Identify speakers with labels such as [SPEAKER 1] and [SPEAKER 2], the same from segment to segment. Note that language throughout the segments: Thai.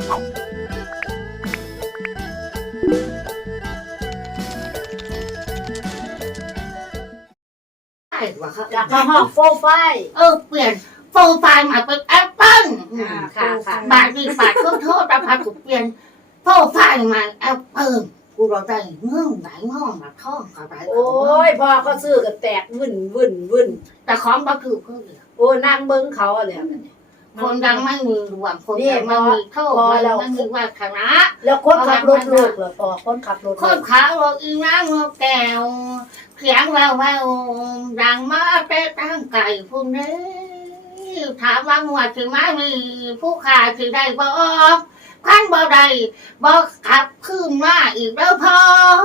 [SPEAKER 1] ใช่ว่าเขา
[SPEAKER 2] แล้วก็ห้องโฟไฟ
[SPEAKER 1] เปลี่ยนโปรไฟล์มาเป็นแอปเปิ้ล
[SPEAKER 2] ค่ะ
[SPEAKER 1] บาทดีบาทก็โทษประพาถูกเปลี่ยนโปรไฟล์มาแอปเปิ้ลกูเราได้เงื่อนไหนห้องมาท่องกับไร
[SPEAKER 2] โอ้ยพอเขาซื้อก็แตกวุ่น
[SPEAKER 1] แต่ของก็คือก็เหลือ
[SPEAKER 2] โอ้นางเบิ้งเขาอะไรแบบนี้
[SPEAKER 1] คนยังไม่มีรวมคนยังไม่มีโทษไม่มีวาสนา
[SPEAKER 2] แล้วคนขับรถลูกเหรอปอคนขับรถ
[SPEAKER 1] คนขาวเราอีน้ำเราแก้วเสียงแววดังมาเตะตั้งไก่พุ่งนี้ถามว่าหัวถึงไม่มีผู้ขาถึงได้บอกขั้นบ่ได้บอกขับขึ้นมาอีกแล้วพอ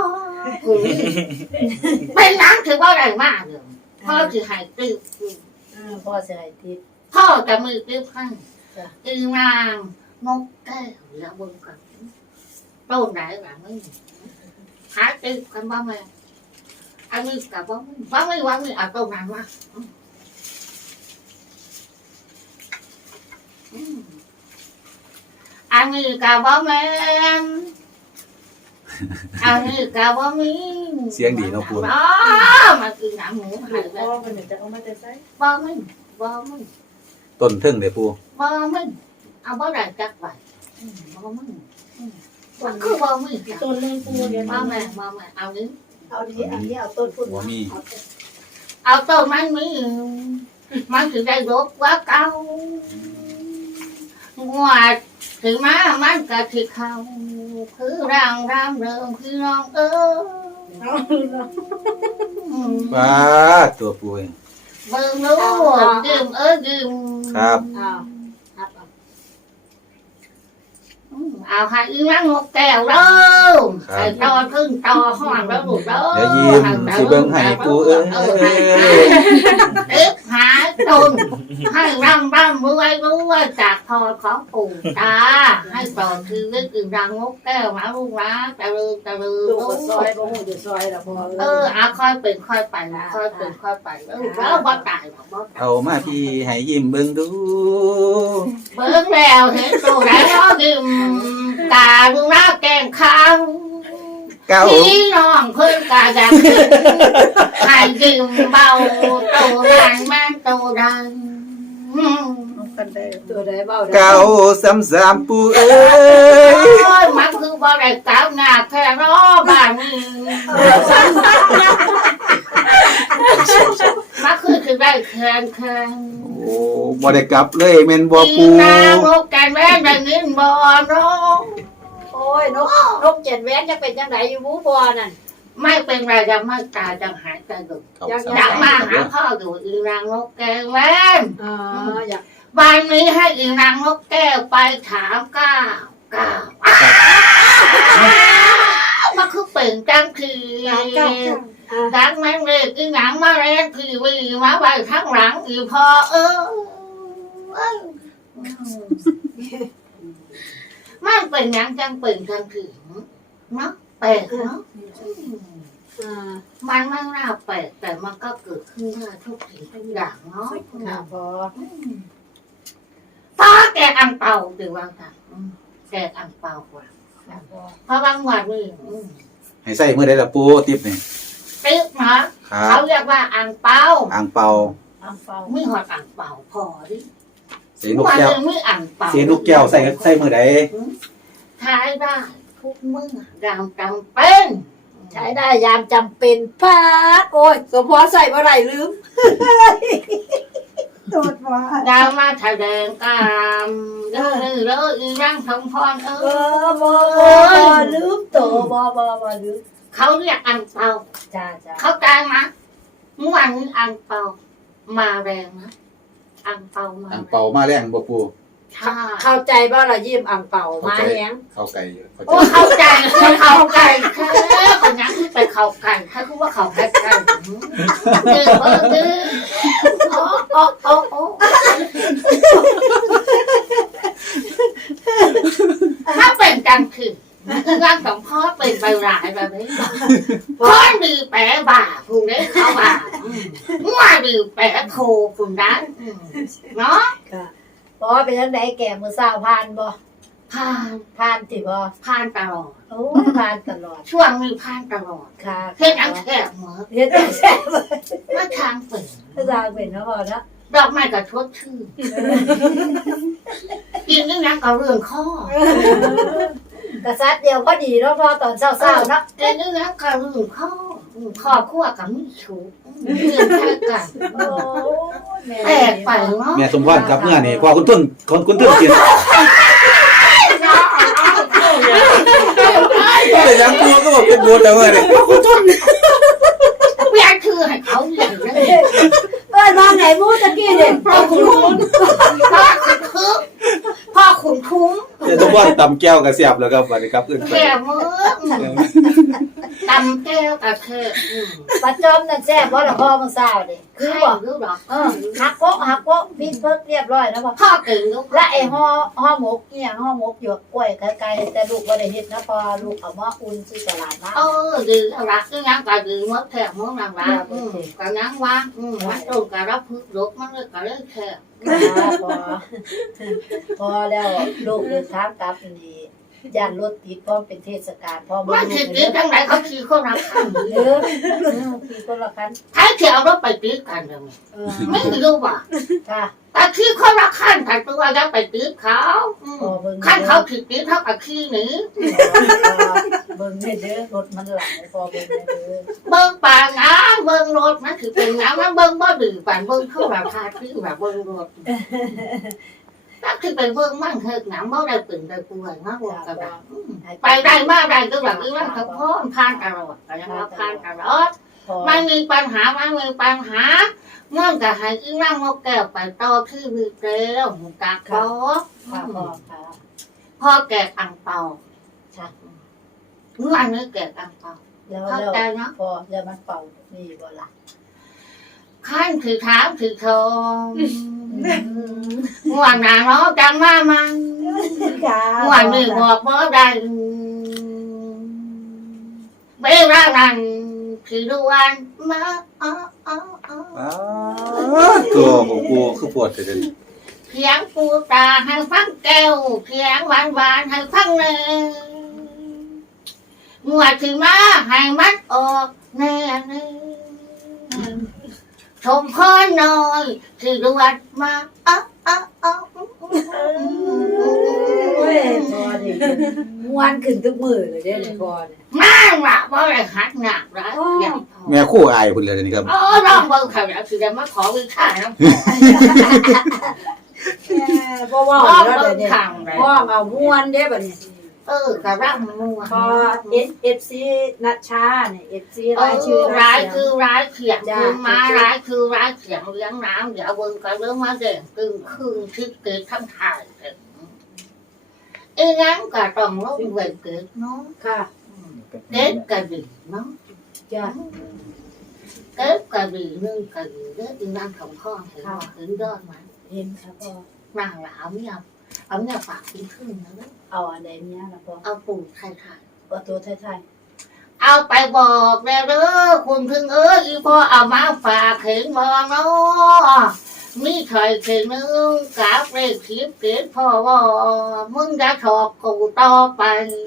[SPEAKER 1] เป็นน้ำถือว่าได้มากเลยพ่อถือหายตื้อ
[SPEAKER 2] พ่อเสียทิพย์
[SPEAKER 1] พ่อจะมือตื้อให้อีนางนกแก้วแล้วบนกันต้นไหนหลังไม่หาตื้อกันบ้างไหมอันนี้กับว่าไม่เอาต้นนั้นมาอันนี้กับว่าแม่อันนี้กับว่ามี
[SPEAKER 3] เสียงดีเนาะปู
[SPEAKER 1] อ๋อมันคือหนังหมูหายไป
[SPEAKER 2] พ่อมันจะเอามาจะใส่
[SPEAKER 1] บ่มึง
[SPEAKER 3] ต้นเทิงเด้อปู
[SPEAKER 1] บ่มึงเอาบ่ได้จักไว้บ่มึงมันคือบ่มึง
[SPEAKER 2] ต้นนึงปูเนี่ย
[SPEAKER 1] บ่แม่เอานี้
[SPEAKER 2] เอาดีอันนี้เอาต้นพุ่น
[SPEAKER 3] บ่มี
[SPEAKER 1] เอาต้นมันมีมันถึงได้รบว่าเก่าหัวถึงมามันก็สิเข้าคือร่างรามเริงคือน้อง
[SPEAKER 3] ป้าตัวปูเอง
[SPEAKER 1] เบิ่งดูดื่มดื่ม
[SPEAKER 3] ครับ
[SPEAKER 1] เอาให้อีนั่งนกแก้วเด้อใส่ต่อขึ้นต่อห้องแล้วลูกเด้อ
[SPEAKER 3] เดี๋ยวยิ้มสิเบิ่งให้ปูเอ้ย
[SPEAKER 1] เอ๊ะหาตุนให้ร่ำรวยจากพอของปู่ตาให้ต่อชีวิตอีรังนกแก้วมาลูกนะตะลือ
[SPEAKER 2] ลูกซอยบ่ฮู้อยู่ซอยละพ่อ
[SPEAKER 1] ค่อยเป็นค่อยไปค่อยเป็นค่อยไปแล้วบ่ตายหรอกบ่ตาย
[SPEAKER 3] เอามาพี่ให้ยิ้มเบิ่งดู
[SPEAKER 1] เบิ่งแล้วเห็นตัวไหนเนาะดิมตาดูหน้าแกงข้าว
[SPEAKER 3] เก้า
[SPEAKER 1] พี่น้องเพิ่นกาอยากกินหายดิมเบาโตดังแม่โตดัง
[SPEAKER 2] ตัวใดเบา
[SPEAKER 3] เก้าซ้ำๆปูเอ้ย
[SPEAKER 1] โอ้ยมันคือบ่ได้กล่าวหน้าแค่รอบ้านนี้มันคือได้แคน
[SPEAKER 3] โอ้บ่ได้กลับเลยแม่นบ่
[SPEAKER 1] อี
[SPEAKER 3] ปู
[SPEAKER 1] นางลูกแกนแม่ได้ยินบ่น้อง
[SPEAKER 2] โอ้ยนกเจ็ดแว้นจะเป็นจังไดอยู่บูบ่นั่น
[SPEAKER 1] ไม่เป็นไรยังไม่ตายยังหายใจอยู่ อยากมาหาพ่ออยู่อีนางนกแก้วแม่น
[SPEAKER 2] อยาก
[SPEAKER 1] วันนี้ให้อีนางนกแก้วไปถามก้าวมันคือเป็นจังทีดังแม่งเลยอีหนังมาเล่นทีวีมาไว้ข้างหลังอีพอมันเป็นหยังจังเป็นจังทีเนาะแปลกเนาะมันไม่น่าแปลกแต่มันก็เกิดขึ้นได้ทุกสิ่งทุกอย่างเนาะ
[SPEAKER 2] ค่ะพ่อ
[SPEAKER 1] ป้าแกอังเปาหรือว่าค่ะแกอังเปากว่าเพราะบางวันนี่
[SPEAKER 3] ให้ใส่มื้อใดล่ะปูติ๊บนี่
[SPEAKER 1] ติ๊กนะเขาเรียกว่าอังเปา
[SPEAKER 3] อ่างเปา
[SPEAKER 1] ไม่หอดอังเปาพอดิ
[SPEAKER 3] เสียนกแก้ว
[SPEAKER 1] ไม่อังเปา
[SPEAKER 3] เสียนกแก้วใส่มื้อใด
[SPEAKER 1] ใช้ได้ทุกเมื่อยามจำเป็น
[SPEAKER 2] ใช้ได้ยามจำเป็นพาดโอ้ยสมพอใส่บ่ได้ลืมโดดว่า
[SPEAKER 1] ดาวมาแสดงกามเด้ออีร่างทองพร
[SPEAKER 2] บ่ลืมโตบ่ลืม
[SPEAKER 1] เขาเรียกอังเปา
[SPEAKER 2] จ้า
[SPEAKER 1] เข้าใจไหมเมื่อวานนี้อังเปามาแรงนะอังเปามา
[SPEAKER 3] อ่างเปามาแรงบ่ปู
[SPEAKER 1] ใช่
[SPEAKER 2] เข้าใจบ่ล่ะยิ้มอ่างเป่ามาแฮง
[SPEAKER 3] เข้าไก่เข้าใจ
[SPEAKER 1] โอ้เข้าใจเข้าไก่แค่คนนั้นที่ไปเข้าไก่ถ้าคุณว่าเข้าไก่กันดื้อโอ้ถ้าเป็นจังคืองานของพ่อเป็นใบหลายแบบนี้พ่อดีแปะบ่าคุณได้เข้าบ่าว่าดีแปะโคคุณนั้นเนาะ
[SPEAKER 2] พ่อเป็นจังไดแก่มื้อเช้าผ่านบ่
[SPEAKER 1] ผผ่าน
[SPEAKER 2] ผ่านติบ่
[SPEAKER 1] ผ่านตลอด
[SPEAKER 2] โอ้ผ่านตลอด
[SPEAKER 1] ช่วงนี้ผ่านตลอด
[SPEAKER 2] ค่ะ
[SPEAKER 1] เฮ็ดอังแคบเหมือน
[SPEAKER 2] เฮ็ดจังแซ่บ
[SPEAKER 1] มาทางเปิด
[SPEAKER 2] ภาษาเป็นเนาะพ่อเนาะ
[SPEAKER 1] ดอกไม้ก็ทดชื่อกินนี่นังก็เรื่องข้อก
[SPEAKER 2] ษัตริย์เดียวพอดีเนาะพ่อตอนเช้าๆเนาะ
[SPEAKER 1] กินนี่นังก็เรื่องข้อคั่วกับมีชูเรื่องแค่กัน
[SPEAKER 2] โอ้แม่
[SPEAKER 1] แปลกไปเนาะ
[SPEAKER 3] แม่สมพรครับเมื่อนี่พอคุณตุ้นคุณตุ้นกินแต่ยังปูก็บอกเป็นบูดแล้วเมื่อนี่คุณตุ้น
[SPEAKER 1] เปลี่ยนชื่อให้เขาอย่างนั้น
[SPEAKER 2] มาไหนมูตะกี้เด็ก
[SPEAKER 1] พ่อขุนคุ้มพ่อขุนคุ้ม
[SPEAKER 3] แม่สมพรตำแก้วกระเสียบแล้วครับสวัสดีครับขึ้นไป
[SPEAKER 1] แก่เมื่อตำแก้วกะเคย
[SPEAKER 2] ปลาจอมนั่นแซ่บบ่ล่ะพ่อมื้อเช้านี่
[SPEAKER 1] คื
[SPEAKER 2] คือ อ
[SPEAKER 1] บบ อ
[SPEAKER 2] อก ก
[SPEAKER 1] รู้หรอก
[SPEAKER 2] หักโกะพริกเพิกเรียบร้อยแล้วพ่อ
[SPEAKER 1] พ่อเก่งลูก
[SPEAKER 2] และไอ้ห่อหมกอีหยังห่อหมกหยวกกล้วยไกลๆแต่ลูกบ่ได้เฮ็ดนะพอลูกเอามาอุ่นที่ตลาดมา
[SPEAKER 1] ดีรักก็ยังก็ดีมดแถบมดรักรักก็ยังว่ามันตรงกับรับพึกรกมันเลยก็เลยแถบ
[SPEAKER 2] พอแล้วลูกเดินทางกลับนี่ย่านรถติดเพราะเป็นเทศกาลพ่อบ่
[SPEAKER 1] มัน
[SPEAKER 2] รู้
[SPEAKER 1] ติดติดทั้งไหนเขาขี่คนรักขัน
[SPEAKER 2] ขี่คนละคัน
[SPEAKER 1] ใครเที่ยวรถไปติดกันเลยไม่รู้ว่า
[SPEAKER 2] ค่ะ
[SPEAKER 1] แต่ขี่คนรักขันแต่ตัวยังไปติดเขาขันเขาติดติดเท่ากับขี่หนี
[SPEAKER 2] เบิ่งเด้อรถมันหลายพอเบิ่งเด้อ
[SPEAKER 1] เบิ่งป่าน้ำเบิ่งรถมันถือเป็นน้ำมันเบิ่งบ่ดื้อป่านเบิ่งเท่าราคาที่แบบเบิ่งรถถ้าคือเป็นเบิ่งมั่งเถิดน้ำบ่ได้ตื่นได้ป่วยมากกว่ากันไปได้มากได้ก็แบบนี้ว่าเขาพ่อผ่านตลอดก็ยังว่าผ่านตลอดไม่มีปัญหาไม่มีปัญหาเมื่อกับให้อีนั่งงกแก้วไปต่อที่วิเตลหูกากพ่อ
[SPEAKER 2] ค่ะพ่อค่ะ
[SPEAKER 1] พ่อแก่อังเปา
[SPEAKER 2] ค่ะ
[SPEAKER 1] เมื่อวันนี้แก่อังเปา
[SPEAKER 2] แล้ว
[SPEAKER 1] เข้าใจเนาะ
[SPEAKER 2] พอแล้วมันเป่านี่บ่ล่ะ
[SPEAKER 1] ขั้นถือเท้าถือทองหัวหนาเนาะจังว่ามัน
[SPEAKER 2] ค่ะ
[SPEAKER 1] หัวนี่บอกบ่ได้เวลานั้นคือดวนมา
[SPEAKER 3] ตัวของปูคือปวดเลย
[SPEAKER 1] เสียงปูตาให้ฟังแก้วเสียงหวานให้ฟังเนยหัวถือมาให้มัดออกเน่ชมพ่อหน่อยคือดวนมา
[SPEAKER 2] โอ้ยพอดิม่วนขึ้นทุกมื้อเลยเด้อพอเนี่ย
[SPEAKER 1] มาว่ะบ่ได้หัดหนักแล้วอย่างพอ
[SPEAKER 3] แม่คู่อายคุณเลยนี่ครับ
[SPEAKER 1] ลองเบิ่งเขาแล้วสิได้มาขอวิชาน้ำ
[SPEAKER 2] บ่เว้า
[SPEAKER 1] ลอง
[SPEAKER 2] แล้ว
[SPEAKER 1] เบิ่ง
[SPEAKER 2] เดี๋ยวนี้
[SPEAKER 1] ทางเลย
[SPEAKER 2] พ่อเอาม่วนเด้บัดนี้
[SPEAKER 1] กระร่างมัว
[SPEAKER 2] พอ FC นัชชาเนี่ย FC รายชื่อ
[SPEAKER 1] ร้ายคือร้ายเขียงคือมาร้ายคือร้ายเขียงเลี้ยงน้ำเดี๋ยวเบิ่งก็เริ่มมาเด่นตึงคืนทิศเกิดทั้งถ่ายงั้นก็ต้องลงเวทเกิดเนาะ
[SPEAKER 2] ค่ะ
[SPEAKER 1] เกิดกระดิ่งเนาะ
[SPEAKER 2] จ้ะ
[SPEAKER 1] เกิดกระดิ่งนึงกระดิ่งเด้อนั่งของพ่อเห็นว่าเห็นยอดไหม
[SPEAKER 2] เห็นครับพ่อ
[SPEAKER 1] นั่งหลาวเนี่ยเอาเนี่ยฝากขึ้นขึ้นนะ
[SPEAKER 2] เอาอันใดเนี้ยล่ะพ่อ
[SPEAKER 1] เอาปู่ไทย
[SPEAKER 2] เอาตัวไทย
[SPEAKER 1] เอาไปบอกแล้วเด้อคุณถึงอีพ่อเอามาฝากเข็นบอเนาะมีถอยเข็นนึงกับเลขทิพย์เกิดพ่อว่ามึงจะถอกกูต่อไป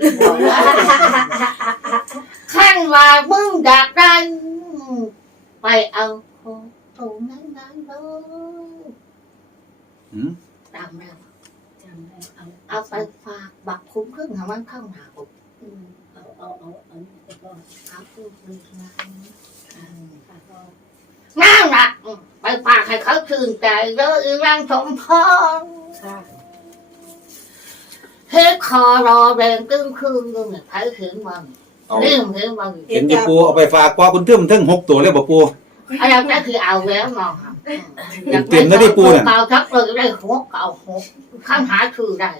[SPEAKER 1] ขั้นว่ามึงอยากได้ไปเอาของตรงนั้นเลยตามแล้ว
[SPEAKER 2] ๆจำได้เอา
[SPEAKER 1] เอาไปฝากบักคุ้มครึ่งของมันเข้าหนาผม
[SPEAKER 2] เอาอันนี้พ่อ
[SPEAKER 1] เอาพูดเลยนะ
[SPEAKER 2] ค่ะพ่อ
[SPEAKER 1] นั่นน่ะไปฝากให้เขาชื่นใจเด้ออีร่างสมพร
[SPEAKER 2] ค่ะ
[SPEAKER 1] เฮ็ดคอรอแดงตึ้งคืนก็ไม่ใครเห็นมันลืมเห็นมัน
[SPEAKER 3] เห็นอยู่ปูเอาไปฝากพ่อคุณเทิมทั้ง6ตัวเลยบ่ปู
[SPEAKER 1] อะไรนั่นคือเอาแล้วมองครับ
[SPEAKER 3] เต็มแล้วที่ปูน่ะ
[SPEAKER 1] เก่าทักเลยได้หัวเก่าหัวข้างหาคือได้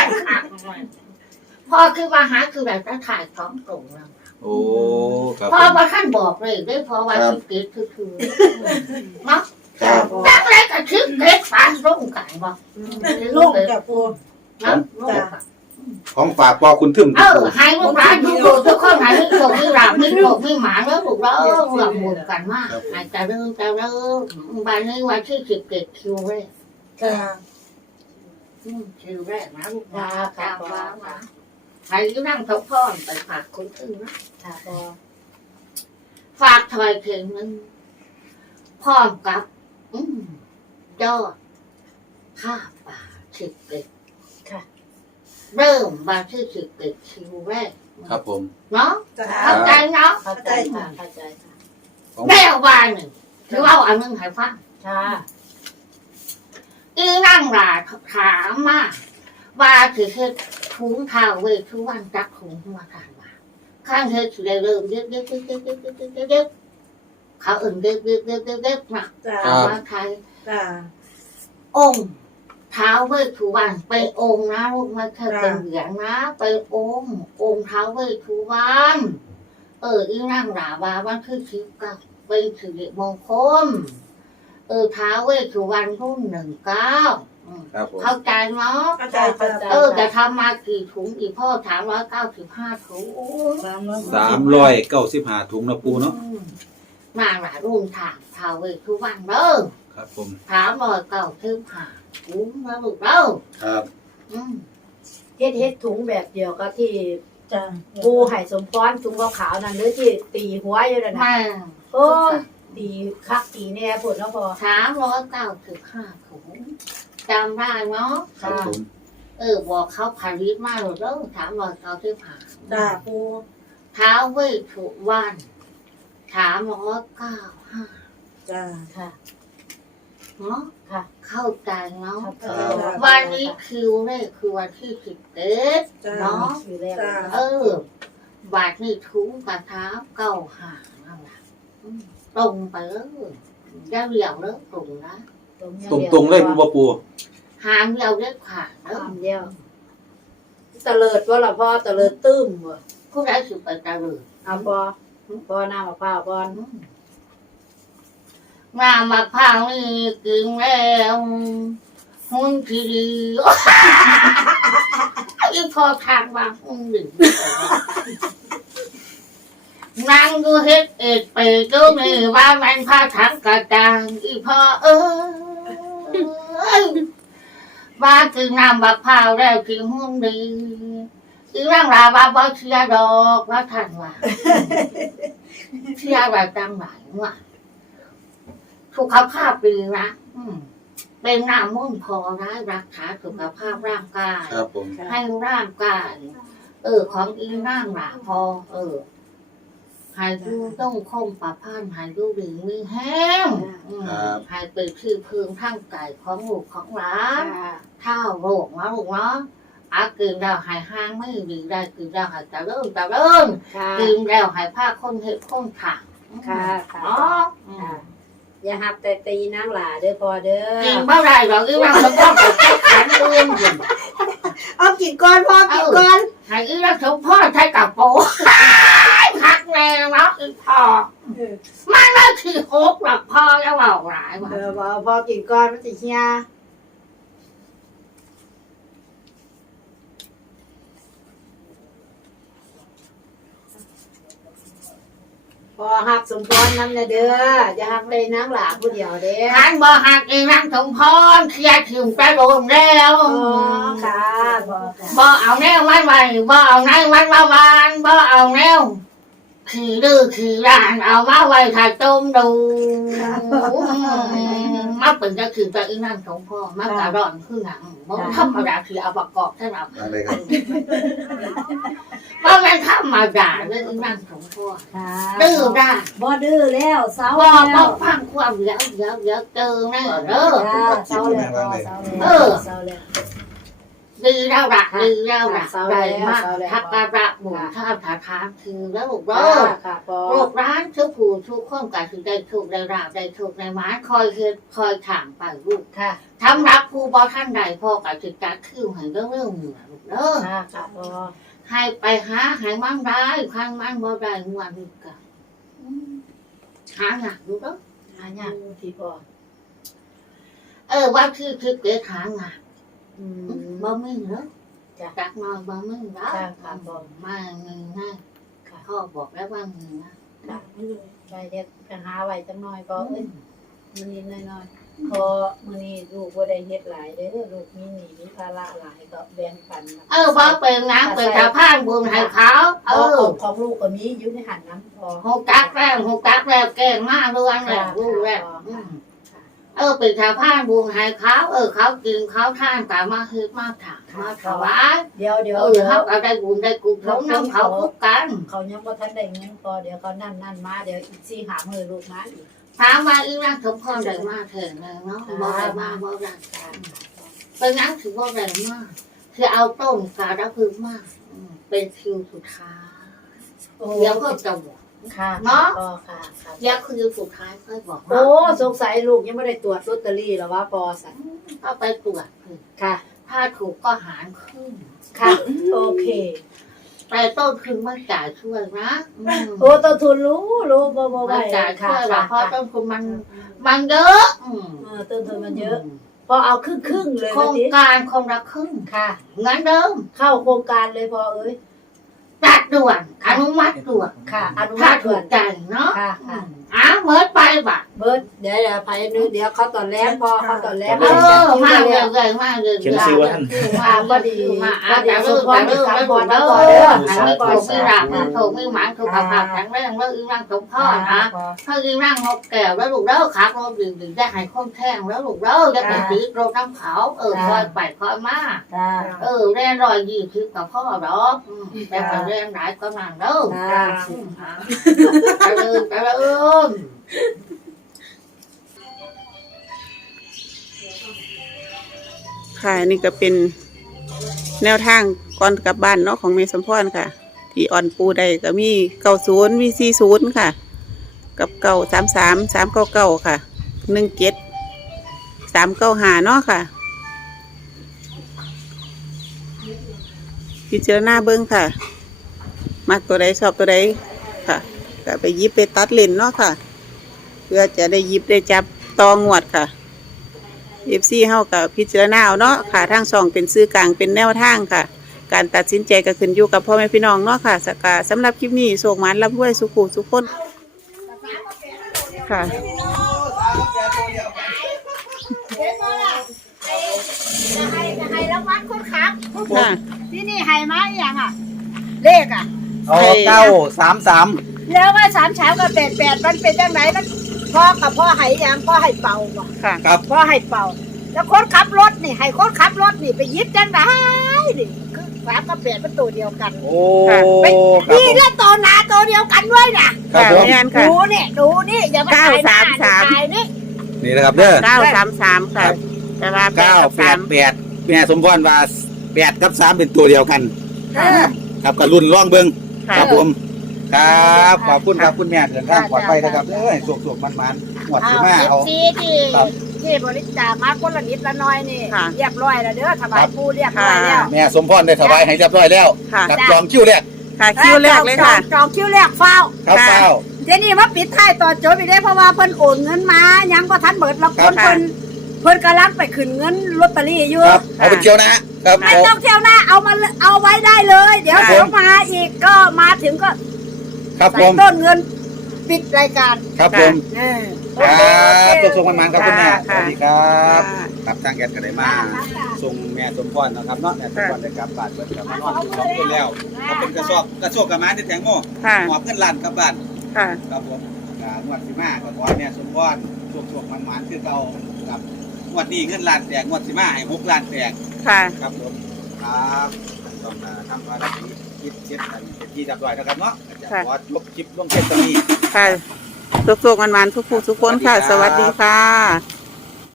[SPEAKER 1] พ่อคือมาหาคือแบบจะถ่ายสองตรงแล้ว
[SPEAKER 3] โอ้ครับ
[SPEAKER 1] พ่อว่าท่านบอกเลยได้พอว่าชิเกตคือเนาะ
[SPEAKER 3] ครับ
[SPEAKER 1] ตั้งแต่กับชิเกตฟันร่วมกันบ่
[SPEAKER 2] ลูกกับปู
[SPEAKER 1] นะร่วมกัน
[SPEAKER 3] ของฝากพ่อคุณเทิม
[SPEAKER 1] ให้ลูกหลานทุกคนให้มีโชคมีลาภมีโชคมีหมาแล้วลูกเราหลับหมุนกันมากให้จะเริ่มวันนี้วันที่17คิวเลย
[SPEAKER 2] ค่ะ
[SPEAKER 1] คิวแรกนะลูกนะ
[SPEAKER 2] ค่ะ
[SPEAKER 1] ตาม
[SPEAKER 2] พ่อ
[SPEAKER 1] ว่า
[SPEAKER 2] ค่ะ
[SPEAKER 1] นะใครที่นั่งทบพ่อนไปฝากคนอื่นนะ
[SPEAKER 2] ค่ะพ่อ
[SPEAKER 1] ฝากถอยเข่งนึงพร้อมกับ ยอดผ้าป่าสิบเอ็ด
[SPEAKER 2] ค่ะ
[SPEAKER 1] เริ่มมาที่สิบเอ็ดคิวแรก
[SPEAKER 3] ครับผม
[SPEAKER 1] เนาะ
[SPEAKER 4] จ้า
[SPEAKER 1] เข้าใจเนาะ
[SPEAKER 2] เข้าใจค่ะเข้าใจค่ะ
[SPEAKER 3] ของ
[SPEAKER 1] แม่วานหนึ่งคือว่าอันนึงให้ฟัง
[SPEAKER 2] ค่ะ
[SPEAKER 1] อีนั่งหลาถามมาว่าคือเฮ็ดถุงเท้าเวททุกวันจักถุงมาทานว่าข้างเฮ็ดสิได้เริ่มเด็กเขาเอิ่นเด็กมา
[SPEAKER 4] จ้า
[SPEAKER 1] ถามว่าใคร
[SPEAKER 4] จ้า
[SPEAKER 1] องค์ท้าวเวททุวันไปองค์นะลูกไม่ใช่เป็นเหรียญนะไปองค์ท้าวเวททุวันอีนั่งหลาว่าวันที่สิบก็เป็นสิริมงคลท้าวเวททุวันรุ่น19
[SPEAKER 3] ครับผม
[SPEAKER 1] เข้าใจเนาะ
[SPEAKER 4] เข้าใจจ้า
[SPEAKER 1] จะทำมากี่ถุงอีกพ่อ395ถุง
[SPEAKER 3] 395ถุงนะปูเนาะ
[SPEAKER 1] มาหลายรุ่นทางท้าวเวททุวันเด้อ
[SPEAKER 3] ครับผม
[SPEAKER 1] 395ถุงแล้วลูกเด้อ
[SPEAKER 3] ครับ
[SPEAKER 2] เฮ็ดถุงแบบเดียวกับที่
[SPEAKER 4] จ้า
[SPEAKER 2] ปูไห่สมพรถุงขาวๆนั่นหรือที่ตีหัวอยู่นั่นนะ
[SPEAKER 1] มา
[SPEAKER 2] โอ้ยตีคักตีแน่พุ่นเนาะพ่อ
[SPEAKER 1] 395ถุงจำได้เนาะ
[SPEAKER 3] ครับผม
[SPEAKER 1] บอกเขาผลิตมาหรือเด้อ395
[SPEAKER 4] จ้าปู
[SPEAKER 1] ท้าวเวททุวัน395
[SPEAKER 4] จ้า
[SPEAKER 2] ค่ะ
[SPEAKER 1] เนาะ
[SPEAKER 2] ค่ะ
[SPEAKER 1] เข้าใจเนาะ
[SPEAKER 2] เข้าใจ
[SPEAKER 1] วันนี้คิวนี่คือวันที่11
[SPEAKER 4] จ้า
[SPEAKER 1] เนาะ
[SPEAKER 2] อยู่แล้ว
[SPEAKER 4] จ้า
[SPEAKER 1] บาทนี่ถุงกระท้า95นั่นแหละตรงไปเลยจะเหลี่ยวเลิกตรงนะ
[SPEAKER 3] ตรงๆเลยบ่ปู
[SPEAKER 1] หางเหลี่ยวเลิกผ่านเลิก
[SPEAKER 2] คำเดียวตะเลิดว่าล่ะพ่อตะเลิดตื้มบ่
[SPEAKER 1] ผู้ใดสุดไปตะลึง
[SPEAKER 2] เอาพ่อหน้ามะพร้าวพ่อ
[SPEAKER 1] งามมะพร้าวนี่กินแล้วหุ่นทีดี อีพอทางว่าหุ่นดีนางดูเฮ็ดเอ็ดไปก็มีว่ามันพาถังกระจางอีพอว่าคือนำบักพร้าวแล้วกินหุ่นดีอีร่างลาว่าบ่เชียดอกว่าท่านว่าเชียว่าจังไหนว่าสุขภาพดีนะเป็นหน้ามุ่นพอนะรักษาสุขภาพร่างกาย
[SPEAKER 3] ครับผม
[SPEAKER 1] ให้ร่างกายของอีร่างหนาพอหายดูต้องคมประพานหายดูดีมีแห้งหายเป็นชื่อพึงทั้งไก่ของลูกของหลานเท่าโรคนะลูกเนาะกินแล้วหายห้างไม่ดีได้กินแล้วหายจะเริ่ม
[SPEAKER 2] ค่ะ
[SPEAKER 1] กินแล้วหายผ้าคนเห็ดคนถัง
[SPEAKER 2] ค่ะค่ะ
[SPEAKER 1] อ๋อ
[SPEAKER 2] อย่าหับแต่ตีนางหลาเด้อพ่อเด้อ
[SPEAKER 1] กินเมื่อไรเราอีร่างมันต้องไปแก้ขันเรื่องอยู่
[SPEAKER 4] เอากินก้อนพ่อกินก้อน
[SPEAKER 1] หายอีร่างสมพ่อใช้กับโป๊หักแน่เนาะอีพ่อไม่ที่หกหรอกพ่อจะเบาหลายว่ะ
[SPEAKER 2] พ่อกินก้อนมันสิเฮียพอหักสมพรน้ำเด้ออย่าหักเลยนางหลาผู้เดียวเด้อ
[SPEAKER 1] ขันบ่หักอีร่างสมพ่อเคลียร์ถึงไปโดนแล้ว
[SPEAKER 2] ค่ะพ่อค่ะ
[SPEAKER 1] บ่เอาแนวไว้ไว้บ่เอาในไว้มาวานบ่เอาแนวขี่ดื้อขี่ร้านเอามาไว้ถ้าต้มดูมาเป็นจะคือไปอีนั่นของพ่อมากระร้อนขึ้นหนังบ่ธรรมดาคือเอาประกอบใช่ไหม
[SPEAKER 3] อะไรครับ
[SPEAKER 1] ว่ามันธรรมดาเรื่องอีนั่นของพ่อ
[SPEAKER 2] ค่ะ
[SPEAKER 1] ดื้อได้
[SPEAKER 2] บ่ดื้อแล้วเศร้า
[SPEAKER 1] บ่
[SPEAKER 2] แล้ว
[SPEAKER 1] ฟังความเดี๋ยวเจอแน่เด้อ
[SPEAKER 2] เศร้าแล้วเศร้าแล้วเศร้าแล้ว
[SPEAKER 1] ดีแล้วล่ะดีแล้วล่ะ
[SPEAKER 2] เศร้า
[SPEAKER 1] ได้
[SPEAKER 2] แล้ว
[SPEAKER 1] มาก
[SPEAKER 2] เศร้าแล้ว
[SPEAKER 1] ทักการะบุญท่าถาทานคือแล้วลูกเด้
[SPEAKER 2] ค่ะ
[SPEAKER 1] อ
[SPEAKER 2] ค่ะพ่อ
[SPEAKER 1] โรคร้านทุกผู้ทุกคนก็คือได้ถูกได้ราบได้ถูกได้หมาคอยเฮ็ดคอยถางไปลูก
[SPEAKER 2] ค่ะ
[SPEAKER 1] ทำรับผู้บ่ท่านใดพ่อก็สิจัดคิวให้เรื่องเหนือลูกเด้อ
[SPEAKER 2] ค่ะค่ะพ่อ
[SPEAKER 1] ให้ไปหาให้มันได้คันมันบ่ได้งวนนี่ก็หาหนักลูกเด้อ
[SPEAKER 2] หายากที่พ่อ
[SPEAKER 1] ว่าคือเกิดหาหนัก
[SPEAKER 2] อืม
[SPEAKER 1] บ่มีเด้อ
[SPEAKER 2] จ้ะ
[SPEAKER 1] จักน้อยบ่มีเด้อ
[SPEAKER 2] ค่ะบ่
[SPEAKER 1] มาเงินนะ
[SPEAKER 2] ค่ะ
[SPEAKER 1] พ่อบอกแล้วว่าเงินนะ
[SPEAKER 2] ค่ะไปเด็กไปหาไว้จังหน่อยพ่อเอ้ยมันนิดหน่อยพอมื้อนี้ลูกบ่ได้เฮ็ดหลายเด้อลูกมีหนี้มีภาระหลายก็แบ่งปัน
[SPEAKER 1] บ่เป็นงานเป็นสะพานบุญให้เขา
[SPEAKER 2] ของลูกก็มีอยู่ในหันน้ำพอ
[SPEAKER 1] หูกักแล้วเก่งมากเรื่องแล้วรู้แล้วเป็นสะพานบุญให้เขาเขากินเขาทานแต่มาคือมาถามมาถวาย
[SPEAKER 2] เดี๋ยว
[SPEAKER 1] เขาเอาได้บุญได้กุศลน้ำเขาทุกกัน
[SPEAKER 2] เขายังบ่ทันได้เงินพอเดี๋ยวเขานั่นมาเดี๋ยวอีก4-5มื้อลูกมาอีก
[SPEAKER 1] ถามว่าอีนั่งสมพรได้มาเถิดเลยเนาะบ่ได้มาบ่ได้เป็นงั้นถือว่าแรงมากคือเอาต้นกาดพึ่งมากเป็นคิวสุดท้ายเดี๋ยวก็จะบอก
[SPEAKER 2] ค่ะ
[SPEAKER 1] เนาะ
[SPEAKER 2] ค่ะ
[SPEAKER 1] เดี๋ยวคือสุดท้ายค่อยบอก
[SPEAKER 2] โอ้สงสัยลูกยังไม่ได้ตรวจลอตเตอรี่หรอวะปอสัน
[SPEAKER 1] ก็ไปตรวจ
[SPEAKER 2] ค่ะ
[SPEAKER 1] ถ้าถูกก็หารขึ้น
[SPEAKER 2] ค่ะโอเค
[SPEAKER 1] แต่ต้นคืนมันจ่ายช่วยนะ
[SPEAKER 2] โอ้ต้นทุนรู้บ่
[SPEAKER 1] มันจ่ายช่วยเพราะต้นทุนมันเยอะ
[SPEAKER 2] ต้นทุนมันเยอะ พอเอาครึ่งเลย
[SPEAKER 1] โครงการคนละครึ่ง
[SPEAKER 2] ค่ะ
[SPEAKER 1] เงินเดิม
[SPEAKER 2] เข้าโครงการเลยพอเอ้ย
[SPEAKER 1] จัดด่วนอนุมัติด่วน
[SPEAKER 2] ค่ะอนุ
[SPEAKER 1] ถ้า
[SPEAKER 2] มัติ
[SPEAKER 1] ถู
[SPEAKER 2] ด่ว
[SPEAKER 1] ก
[SPEAKER 2] น
[SPEAKER 1] ใจเนาะ
[SPEAKER 2] ค่ะ
[SPEAKER 1] เมิดไปบ่ะ
[SPEAKER 2] เบิร์ดเดี๋ยวไปนึงเดี๋ยวเขาตอนแรกพอเขาตอนแรก
[SPEAKER 1] มาเลยมาเลย
[SPEAKER 5] เขียนชื่อว่าท่าน
[SPEAKER 2] มาก็ดี
[SPEAKER 1] มา
[SPEAKER 2] แต่
[SPEAKER 1] แต่
[SPEAKER 2] ลู
[SPEAKER 1] ลู
[SPEAKER 2] ก
[SPEAKER 1] กแต่ลูก
[SPEAKER 2] ค
[SPEAKER 1] ไม่
[SPEAKER 2] รับ
[SPEAKER 1] ถู
[SPEAKER 2] ก่อก น
[SPEAKER 1] เด้
[SPEAKER 2] นะ
[SPEAKER 1] อ
[SPEAKER 2] ก่อนเด้อ
[SPEAKER 1] ไม่ถูกไม่รักไม่ถูกไม่หมายถูกภาพแข็งแรงแล้วอีร่างสมพ่อนะถ้าอีร่างงกแก้วแล้วลูกเด้อขาโรดื่มได้หายข้นแท่งแล้วลูกเด้อจะเป็นสีโรน้ำเขาคอยไปคอยมาแรงรอยยี่คือกับพ่อหรอแต่ไปแรงหลายก็นานเด้อแต่ละ
[SPEAKER 6] ค่ะนี่ก็เป็นแนวทางก่อนกลับบ้านเนาะของเมสมพรค่ะ ที่อ่อนปูได้ก็มี90มี40ค่ะ กับ933 399ค่ะ17 395เนาะค่ะพิจารณาเบิ่งค่ะมักตัวใดชอบตัวใดค่ะก็ไปหยิบไปตัดเล่นเนาะค่ะเพื่อจะได้หยิบได้จับต่องวดค่ะFC เฮากับพิจารณาเอาเนาะค่ะทางช่องเป็นสื่อกลางเป็นแนวทางค่ะ การตัดสินใจก็ขึ้นอยู่กับพ่อแม่พี่น้องเนาะค่ะสำหรับคลิปนี้โชคหมานร่ำรวยสุขุสุขคนค่ะ
[SPEAKER 4] ให้รางวัลคนขับ
[SPEAKER 6] ค่ะ
[SPEAKER 4] ที่นี่ให้มาอย่างอ่ะ เลขอ่ะ
[SPEAKER 3] 933
[SPEAKER 4] แล้วว่า3 กับ8มันเป็นยังไงมันพ่อกับพ่อให้ยังพ่อให้เป่าบ่
[SPEAKER 6] ค่ะ
[SPEAKER 3] ครับ
[SPEAKER 4] พ่อให้เป่า แล้วคนขับรถนี่ให้คนขับรถนี่ไปยิบจังไดนี่คือ3 กับ 8มันตัวเดียวกัน
[SPEAKER 3] โอ้
[SPEAKER 4] นี่แล้วตัวหนาตัวเดียวกันด้วยนะ
[SPEAKER 3] ครับผม
[SPEAKER 6] งานค่ะ
[SPEAKER 4] ดูนี่อย่ามาถ่ายหน้าถ่ายนี่
[SPEAKER 3] นี่นะครับเด้อ
[SPEAKER 6] 933ค่ะแต่ว่า8
[SPEAKER 3] 988แม่สมพรว่า8กับ3เป็นตัวเดียวกัน ครับก็รุ่นร่องเบิ่ง
[SPEAKER 6] ค่ะ
[SPEAKER 3] ครับผมครับขอบคุณครับคุณแม่เดินทางปลอดภัยนะครับสุกๆมันๆหวดสิมาเอา
[SPEAKER 4] ที่บริจาคมาคนละนิดละน้อยนี่เรียบร้อยแล้วเด้อถวายปู่เรียบร้อยแล้ว
[SPEAKER 3] แม่สมพรได้ถวายให้เรียบร้อยแล้ว
[SPEAKER 6] ค่ะ
[SPEAKER 3] กับจองคิวแรก
[SPEAKER 6] ค่ะคิวแรกเลยค่ะ
[SPEAKER 4] จองคิวแรกเฝ้า
[SPEAKER 3] ครับเฝ้า
[SPEAKER 4] เจนี่มาปิดท้ายต่อจบอีกได้เพราะว่าเพิ่นโอนเงินมายังบ่ทันเบิดแล้ว
[SPEAKER 3] ครับ
[SPEAKER 4] เพิ่นกำลังไปขึ้นเงินลอตเตอรี่อยู่
[SPEAKER 3] ครับเอาไปเที่ยวนะครับ
[SPEAKER 4] ไม่ต้องเที่ยวหน้าเอาไว้ได้เลย เดี๋ยว
[SPEAKER 3] ครับ
[SPEAKER 4] เดี๋ยวมาอีกก็มาถึงก็
[SPEAKER 3] ครับผ
[SPEAKER 4] ใส่
[SPEAKER 3] ม
[SPEAKER 4] ต้นเงินปิดรายการ
[SPEAKER 3] ครับผม
[SPEAKER 4] เออ
[SPEAKER 3] ครับสุกๆมันๆครับคุณแม่ส
[SPEAKER 6] ค่ะ
[SPEAKER 3] วัสดีครับ
[SPEAKER 6] ค่ะ
[SPEAKER 3] ครับทางแกนก็ได้มาส่งแม่สมพรนะครับเนาะแม่สมพรได้กลับบ้านเพิ่นก็มานอนอยู่2คนแล้วเขาเป็นกระสอบกับมาที่แตงโม
[SPEAKER 6] ค่ะ
[SPEAKER 3] หอบเงินล้านกลับบ้าน
[SPEAKER 6] ค่ะ
[SPEAKER 3] ครับผมงวดสิมาก็ขอแม่สมพรสุกๆมันๆคือเก่าครับงวดนี้เงินล้านแตกงวดสิมาให้6ล้านแตก
[SPEAKER 6] ค่ะ
[SPEAKER 3] ครับผมครับต้องทำภารกิจคิดเช็ดกันเป็นที่เรียบร้อยแล้วครับเนาะจะขอจบคลิปลงเพจตรงนี้
[SPEAKER 6] ค่ะสุขๆมันๆทุกผู้ทุกคนค่ะ สวัสดีค่ะ